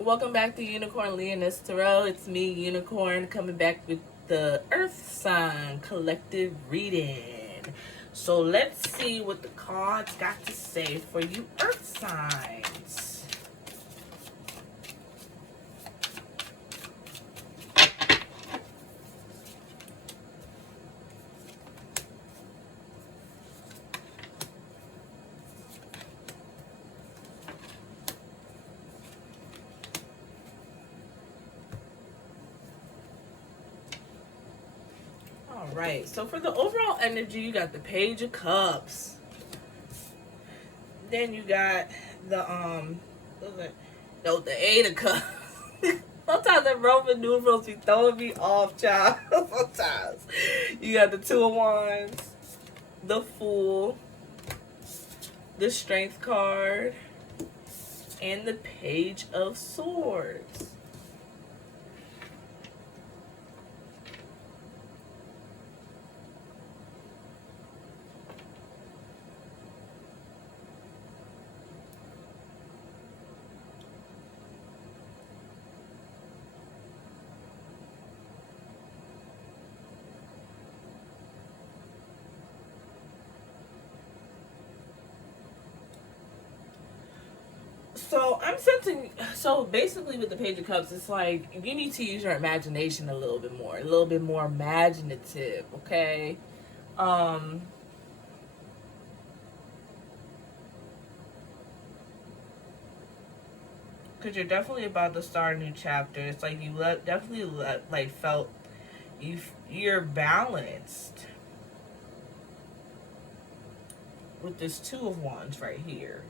Welcome back to Unicorn Leoness Tarot. It's me, Unicorn, coming back with the Earth Sign Collective Reading. So let's see what the cards got to say for you Earth Signs. Alright, so for the overall energy, you got the Page of Cups. Then you got the the Eight of Cups. Sometimes the Roman numerals be throwing me off, child. Sometimes. You got the Two of Wands, the Fool, the Strength card, and the Page of Swords. So I'm sensing, so basically with the Page of Cups, it's like you need to use your imagination a little bit more imaginative, okay? Because you're definitely about to start a new chapter. It's like you like felt you're balanced with this Two of Wands right here.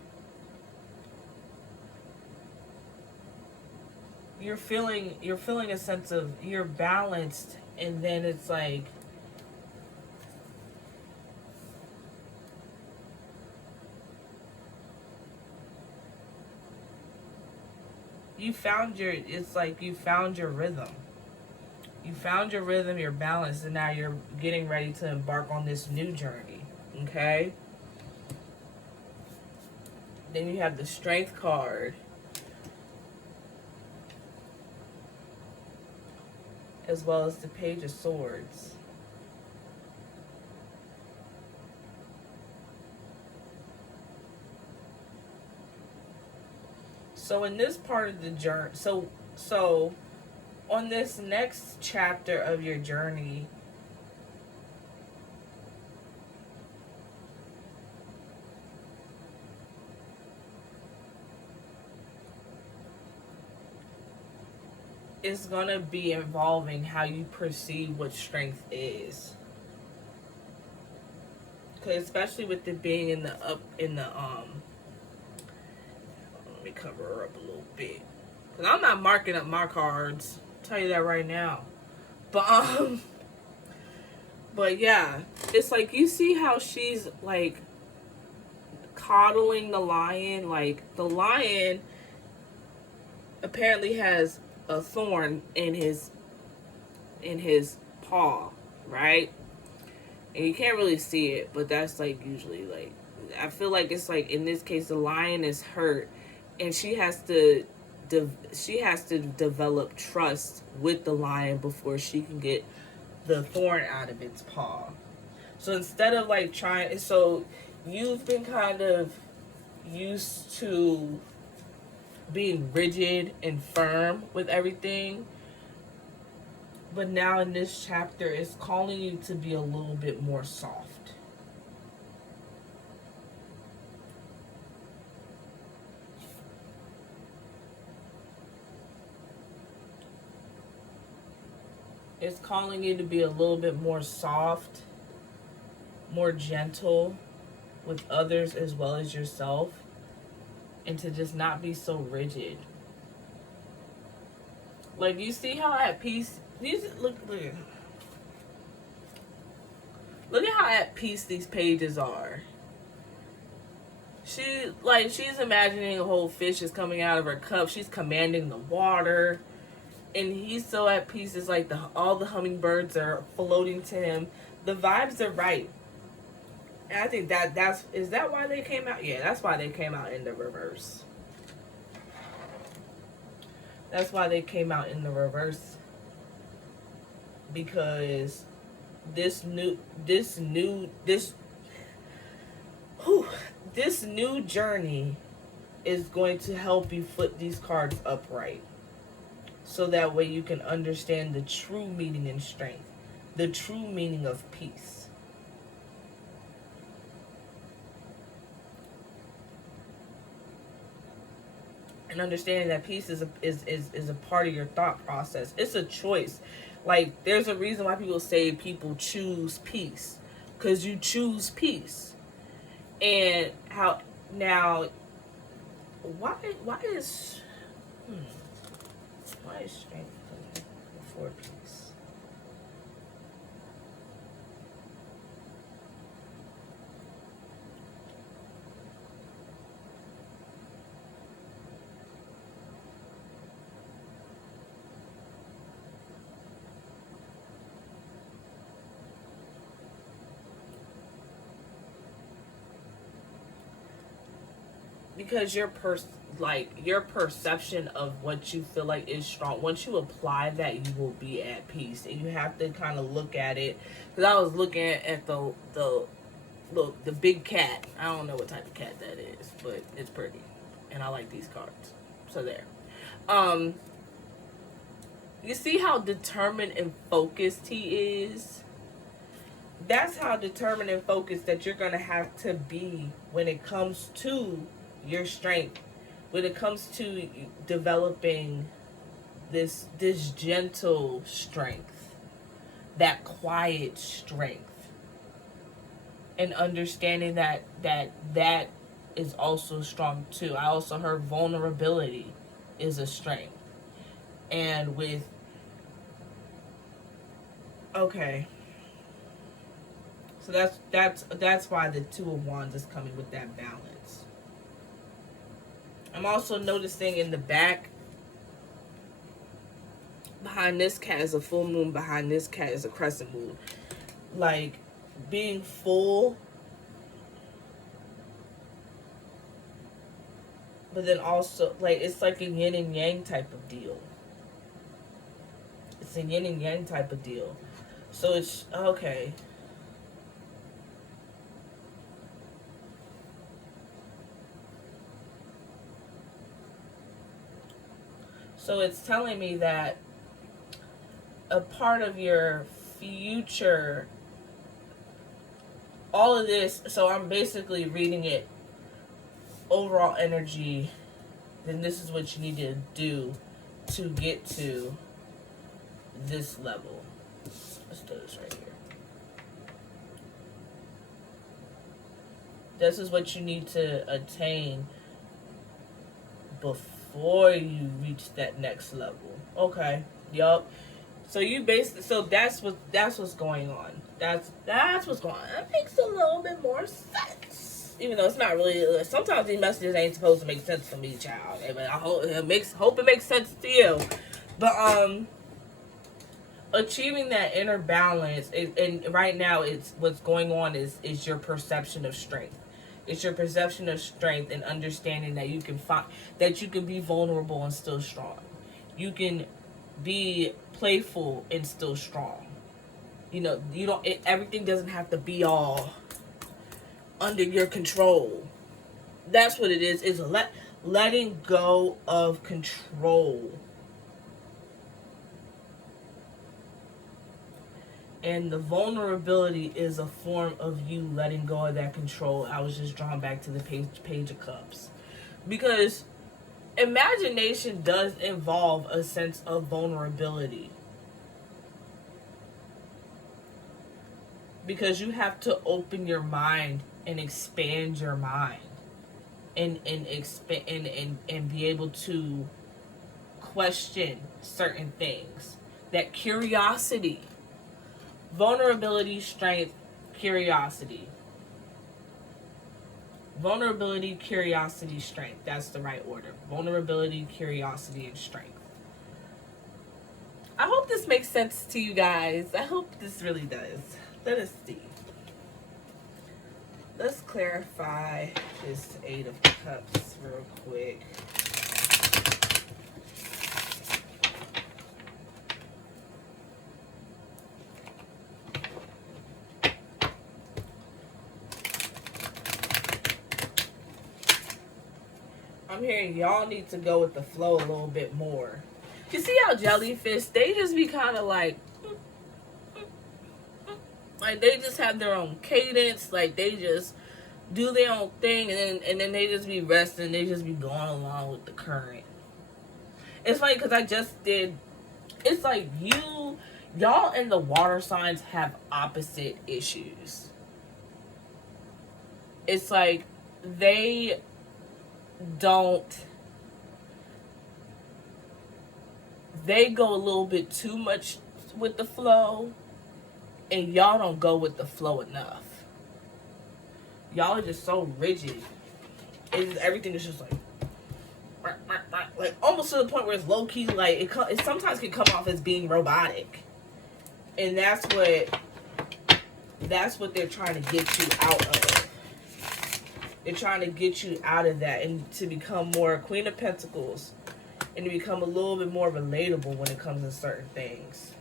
You're feeling a sense of you're balanced, and then it's like you found your rhythm. You found your rhythm, you're balanced, and now you're getting ready to embark on this new journey. Okay? Then you have the Strength card, as well as the Page of Swords. So in this part of the journey, so on this next chapter of your journey, it's gonna be involving how you perceive what strength is. Cause especially with it being in the let me cover her up a little bit. Cause I'm not marking up my cards. I'll tell you that right now. But but yeah, it's like you see how she's like coddling the lion. Like the lion apparently has a thorn in his paw, right? And you can't really see it, but that's like usually like I feel like it's like in this case the lion is hurt, and she has to develop trust with the lion before she can get the thorn out of its paw. So instead of like trying, so you've been kind of used to being rigid and firm with everything, but now in this chapter it's calling you to be a little bit more soft. It's calling you to be a little bit more soft, more gentle with others as well as yourself, and to just not be so rigid. Like you see how at peace these look at how at peace these pages are. She's imagining a whole fish is coming out of her cup. She's commanding the water. And he's so at peace. It's like all the hummingbirds are floating to him. The vibes are right. And I think is that why they came out? Yeah, that's why they came out in the reverse. That's why they came out in the reverse. Because this new journey is going to help you flip these cards upright. So that way you can understand the true meaning and strength. The true meaning of peace. And understanding that peace is a part of your thought process. It's a choice. Like, there's a reason why people say people choose peace. Because you choose peace. And how, now, why is strength before peace? Because your perception of what you feel like is strong, once you apply that, you will be at peace. And you have to kind of look at it. Because I was looking at the big cat. I don't know what type of cat that is, but it's pretty, and I like these cards. So there. You see how determined and focused he is? That's how determined and focused that you're going to have to be when it comes to your strength, when it comes to developing this gentle strength, that quiet strength, and understanding that is also strong too. I also heard vulnerability is a strength. And with, okay, so that's why the Two of Wands is coming with that balance. I'm also noticing in the back, behind this cat is a full moon, behind this cat is a crescent moon. Like, being full, but then also, like, it's like a yin and yang type of deal. It's a yin and yang type of deal. So it's, okay. So it's telling me that a part of your future, all of this, so I'm basically reading it, overall energy, then this is what you need to do to get to this level. Let's do this right here. This is what you need to attain before you reach that next level. Okay. Yup. So you basically, so that's what's going on. That's what's going on. That makes a little bit more sense. Even though it's not really, sometimes these messages ain't supposed to make sense to me, child. But I hope it makes sense to you. But achieving that inner balance, and right now it's what's going on is your perception of strength. It's your perception of strength and understanding that you can be vulnerable and still strong. You can be playful and still strong. You know, everything doesn't have to be all under your control. That's what it is. Is letting go of control. And the vulnerability is a form of you letting go of that control. I was just drawn back to the page of cups. Because imagination does involve a sense of vulnerability. Because you have to open your mind and expand your mind. And be able to question certain things. That curiosity. Vulnerability, strength, curiosity. Vulnerability, curiosity, strength. That's the right order. Vulnerability, curiosity, and strength. I hope this makes sense to you guys. I hope this really does. Let us see. Let's clarify this Eight of Cups real quick. hearing y'all need to go with the flow a little bit more. You see how jellyfish, they just be kind of like they just have their own cadence, like they just do their own thing, and then they just be resting, they just be going along with the current. It's funny because I just did, it's like y'all and the water signs have opposite issues. It's like they don't, they go a little bit too much with the flow, and y'all don't go with the flow enough. Y'all are just so rigid. Everything is just like almost to the point where it's low key. Like it sometimes can come off as being robotic, and that's what they're trying to get you out of. They're trying to get you out of that and to become more Queen of Pentacles, and to become a little bit more relatable when it comes to certain things.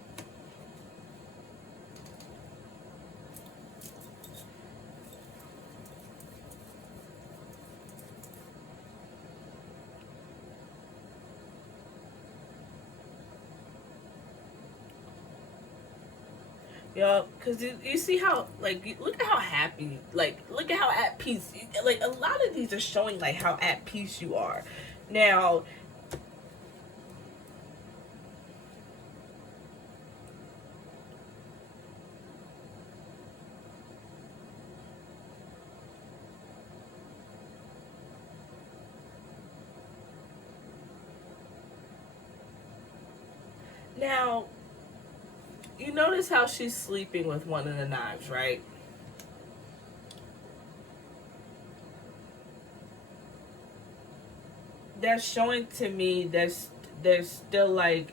Yup, because you see how, like, look at how happy, like, look at how at peace, like, a lot of these are showing, like, how at peace you are. Now, you notice how she's sleeping with one of the knives, right? That's showing to me there's still like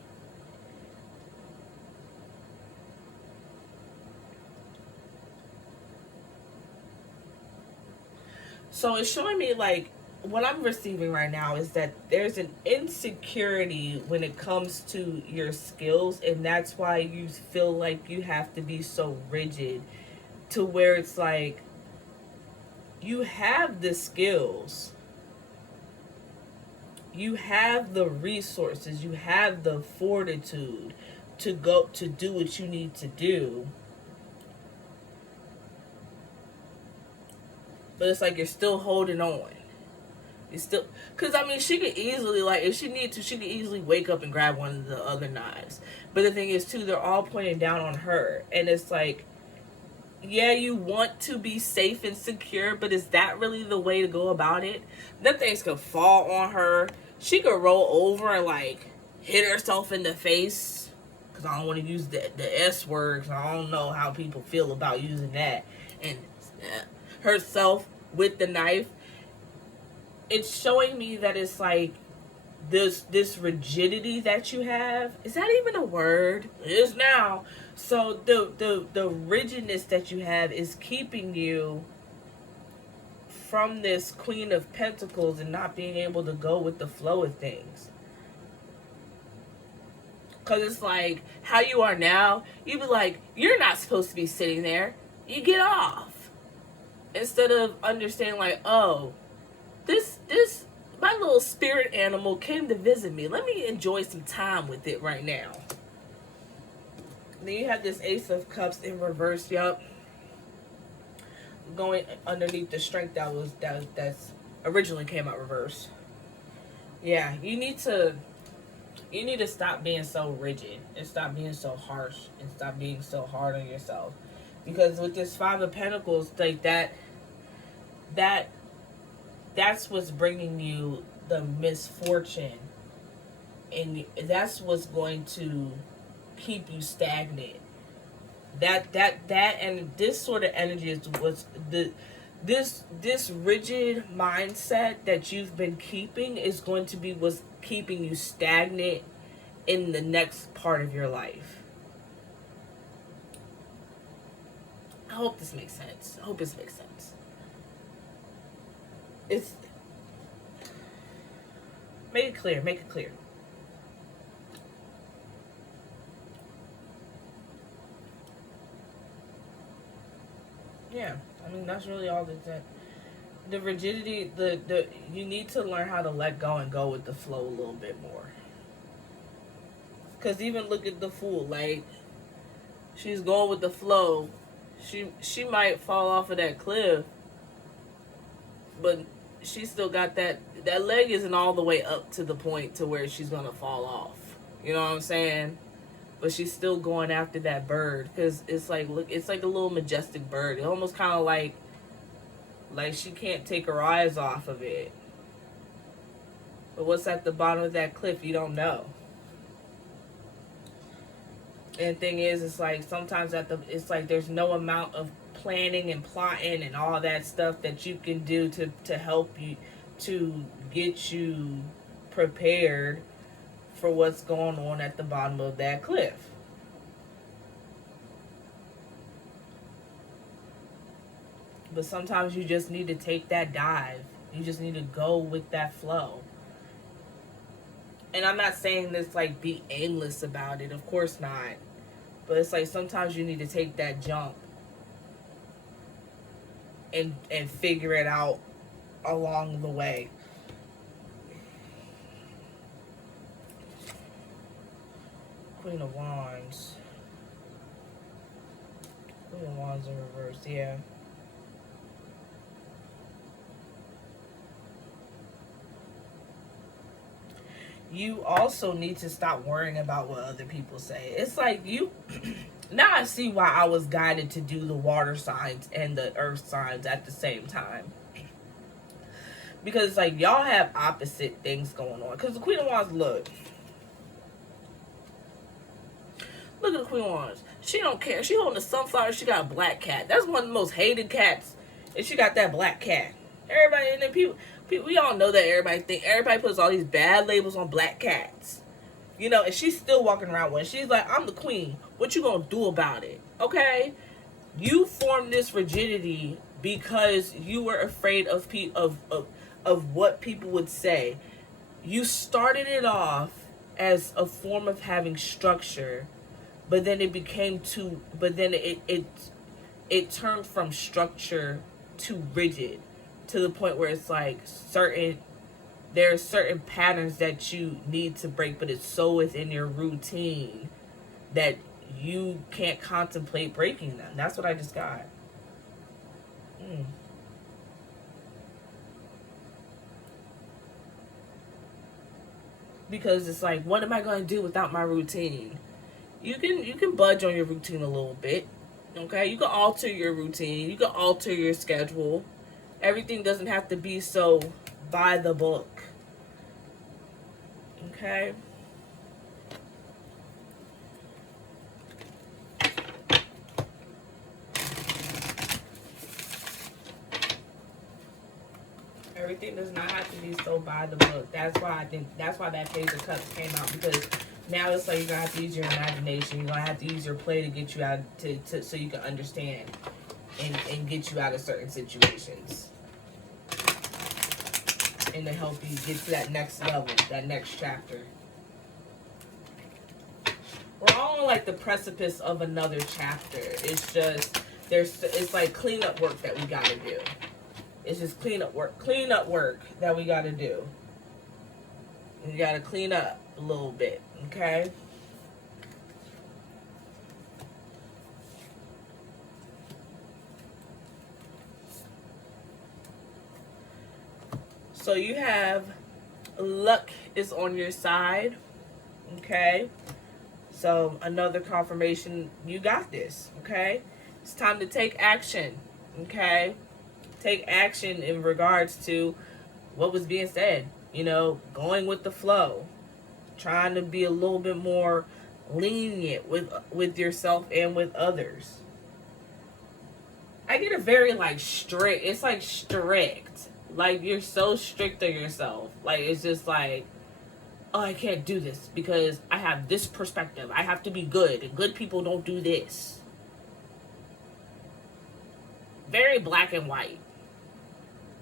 so it's showing me like what I'm receiving right now is that there's an insecurity when it comes to your skills, and that's why you feel like you have to be so rigid, to where it's like you have the skills, you have the resources, you have the fortitude to go to do what you need to do, but it's like you're still holding on. You still, because I mean, she could easily, like, if she needed to, she could easily wake up and grab one of the other knives. But the thing is too, they're all pointing down on her, and it's like, yeah, you want to be safe and secure, but is that really the way to go about it? Them things could fall on her. She could roll over and like hit herself in the face. Because I don't want to use the S word, because I don't know how people feel about using that. And herself with the knife. It's showing me that it's like this rigidity that you have. Is that even a word? It is now. So the rigidness that you have is keeping you from this Queen of Pentacles and not being able to go with the flow of things. Because it's like how you are now, you be like, you're not supposed to be sitting there. You get off. Instead of understanding like, oh, this my little spirit animal came to visit me. Let me enjoy some time with it right now. Then you have this Ace of Cups in reverse. Yup, going underneath the strength that's originally came out reverse. Yeah, you need to stop being so rigid and stop being so harsh and stop being so hard on yourself. Because with this Five of Pentacles, like that's what's bringing you the misfortune, and that's what's going to keep you stagnant. That and this sort of energy is what's this rigid mindset that you've been keeping is going to be what's keeping you stagnant in the next part of your life. I hope this makes sense. It's make it clear. Yeah, I mean that's really all that the rigidity, the you need to learn how to let go and go with the flow a little bit more. Because even look at the Fool, like, she's going with the flow. She might fall off of that cliff, but she still got that leg isn't all the way up to the point to where she's gonna fall off. You know what I'm saying? But she's still going after that bird, because it's like, look, it's like a little majestic bird. It's almost kind of like she can't take her eyes off of it. But what's at the bottom of that cliff, you don't know. And the thing is, it's like sometimes it's like there's no amount of planning and plotting and all that stuff that you can do to help you, to get you prepared for what's going on at the bottom of that cliff. But sometimes you just need to take that dive. You just need to go with that flow. And I'm not saying this like be aimless about it. Of course not. But it's like sometimes you need to take that jump and figure it out along the way. Queen of Wands. Queen of Wands in reverse, yeah. You also need to stop worrying about what other people say. It's like you... Now I see why I was guided to do the water signs and the earth signs at the same time. Because it's like y'all have opposite things going on. Because the Queen of Wands, look. Look at the Queen of Wands. She don't care. She holding a sunflower. She got a black cat. That's one of the most hated cats. And she got that black cat. Everybody, and then people, we all know that everybody puts all these bad labels on black cats. You know, and she's still walking around with it. She's like, I'm the queen. What you gonna do about it? Okay? You formed this rigidity because you were afraid of what people would say. You started it off as a form of having structure, but then it became too, but then it turned from structure to rigid, to the point where it's like there are certain patterns that you need to break, but it's so within your routine that you can't contemplate breaking them. That's what I just got. Because it's like, what am I going to do without my routine? You can budge on your routine a little bit. Okay? You can alter your routine. You can alter your schedule. Everything doesn't have to be so by the book. Okay? Everything does not have to be so by the book. That's why that Page of Cups came out, because now it's like you're gonna have to use your imagination. You're gonna have to use your play to get you out so you can understand and get you out of certain situations. And to help you get to that next level, that next chapter. We're all on like the precipice of another chapter. It's just it's like cleanup work that we gotta do. It's just cleanup work that we gotta do. You gotta clean up a little bit, okay? So you have luck is on your side, okay? So another confirmation, you got this, okay? It's time to take action, okay? Take action in regards to what was being said, you know, going with the flow, trying to be a little bit more lenient with yourself and with others. I get a very like strict, it's like strict. Like, you're so strict on yourself. Like, it's just like, oh, I can't do this because I have this perspective. I have to be good, and good people don't do this. Very black and white.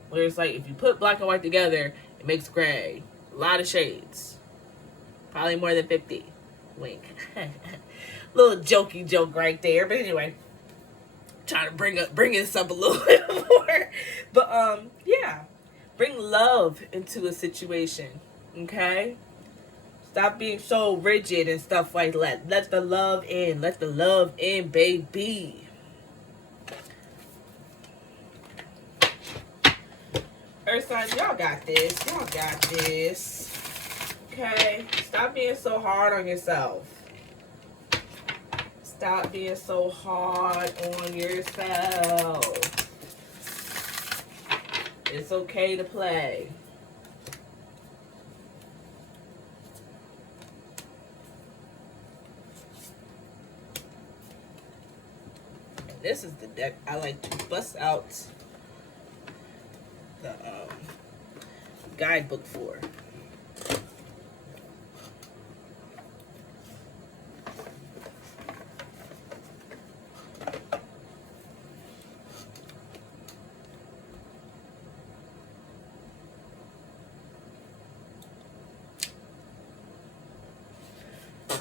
Where it's like, if you put black and white together, it makes gray. A lot of shades. Probably more than 50. Wink. Little jokey joke right there. But anyway. trying to bring this up a little bit more. But yeah. Bring love into a situation. Okay? Stop being so rigid and stuff like that. Let the love in. Let the love in, baby. Earth signs, y'all got this. Y'all got this. Okay? Stop being so hard on yourself. Stop being so hard on yourself. It's okay to play. And this is the deck I like to bust out the guidebook for.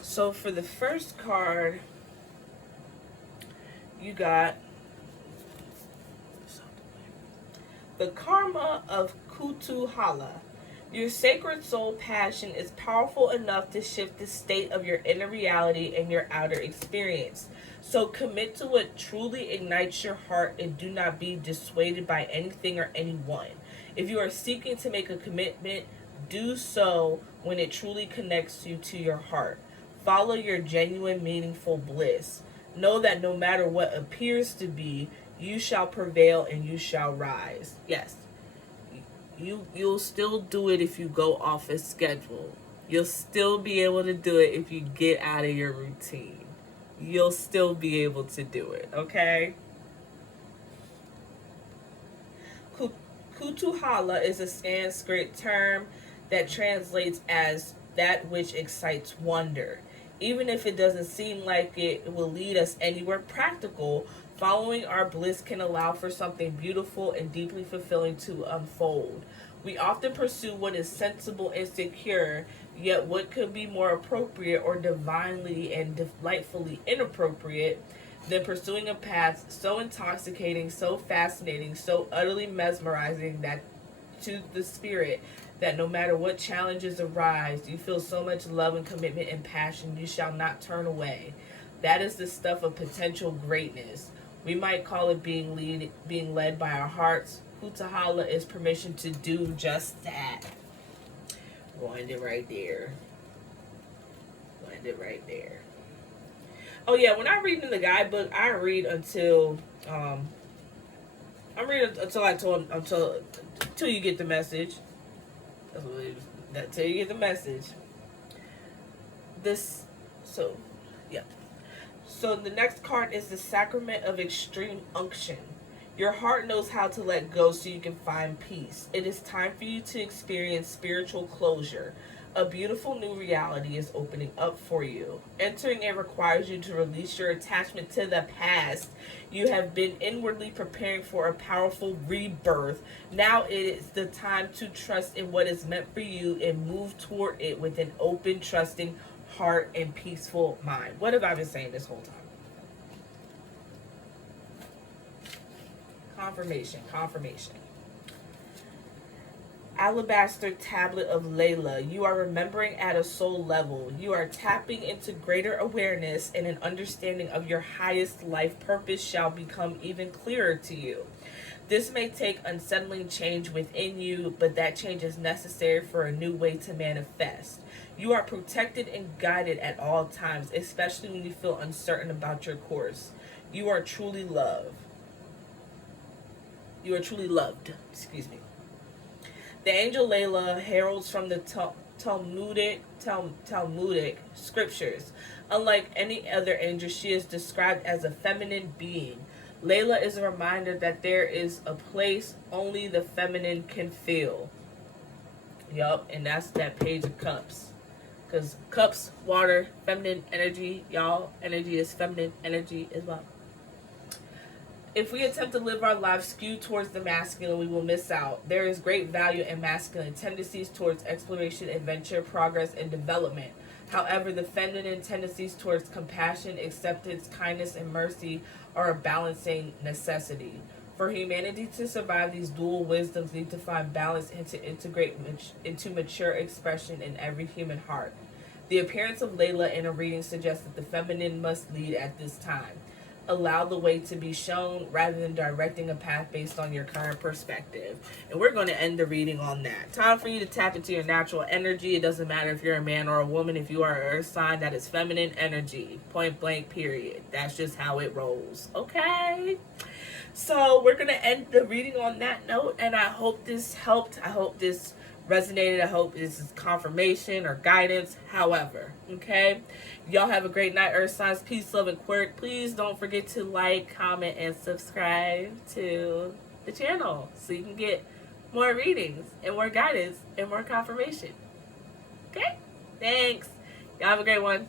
So for the first card, you got the karma of Kutuhala. Your sacred soul passion is powerful enough to shift the state of your inner reality and your outer experience. So commit to what truly ignites your heart and do not be dissuaded by anything or anyone. If you are seeking to make a commitment, do so when it truly connects you to your heart. Follow your genuine, meaningful bliss. Know that no matter what appears to be, you shall prevail and you shall rise. Yes, you'll still do it if you go off a schedule. You'll still be able to do it if you get out of your routine. You'll still be able to do it, okay? Kutuhala is a Sanskrit term that translates as that which excites wonder. Even if it doesn't seem like it will lead us anywhere practical, following our bliss can allow for something beautiful and deeply fulfilling to unfold. We often pursue what is sensible and secure, yet what could be more appropriate or divinely and delightfully inappropriate than pursuing a path so intoxicating, so fascinating, so utterly mesmerizing that to the spirit that no matter what challenges arise, you feel so much love and commitment and passion you shall not turn away. That is the stuff of potential greatness. We might call it being led by our hearts. Kutuhala is permission to do just that. Wind it right there. Wind it right there. Oh yeah, when I read in the guidebook, I read until until you get the message. That's what it is. Until you get the message. So the next card is the Sacrament of Extreme Unction. Your heart knows how to let go so you can find peace. It is time for you to experience spiritual closure. A beautiful new reality is opening up for you. Entering it requires you to release your attachment to the past. You have been inwardly preparing for a powerful rebirth. Now it is the time to trust in what is meant for you and move toward it with an open, trusting heart and peaceful mind. What have I been saying this whole time? Confirmation. Alabaster tablet of Layla. You are remembering at a soul level. You are tapping into greater awareness, and an understanding of your highest life purpose shall become even clearer to you. This may take unsettling change within you, but that change is necessary for a new way to manifest. You are protected and guided at all times, especially when you feel uncertain about your course. You are truly loved. You are truly loved. Excuse me. The angel Layla heralds from the Talmudic scriptures. Unlike any other angel, she is described as a feminine being. Layla is a reminder that there is a place only the feminine can feel. Yup, and that's that Page of Cups. Because cups, water, feminine energy, y'all. Energy is feminine energy as well. If we attempt to live our lives skewed towards the masculine, we will miss out. There is great value in masculine tendencies towards exploration, adventure, progress, and development. However, the feminine tendencies towards compassion, acceptance, kindness, and mercy are a balancing necessity. For humanity to survive, these dual wisdoms need to find balance and to integrate into mature expression in every human heart. The appearance of Layla in a reading suggests that the feminine must lead at this time. Allow the way to be shown rather than directing a path based on your current perspective. And we're going to end the reading on that. Time for you to tap into your natural energy. It doesn't matter if you're a man or a woman. If you are an earth sign, that is feminine energy. Point blank, period. That's just how it rolls. Okay? So we're going to end the reading on that note. And I hope this helped. I hope this resonated. I hope this is confirmation or guidance. However, okay? Y'all have a great night, Earth signs. Peace, love, and quirk. Please don't forget to like, comment, and subscribe to the channel so you can get more readings and more guidance and more confirmation. Okay? Thanks. Y'all have a great one.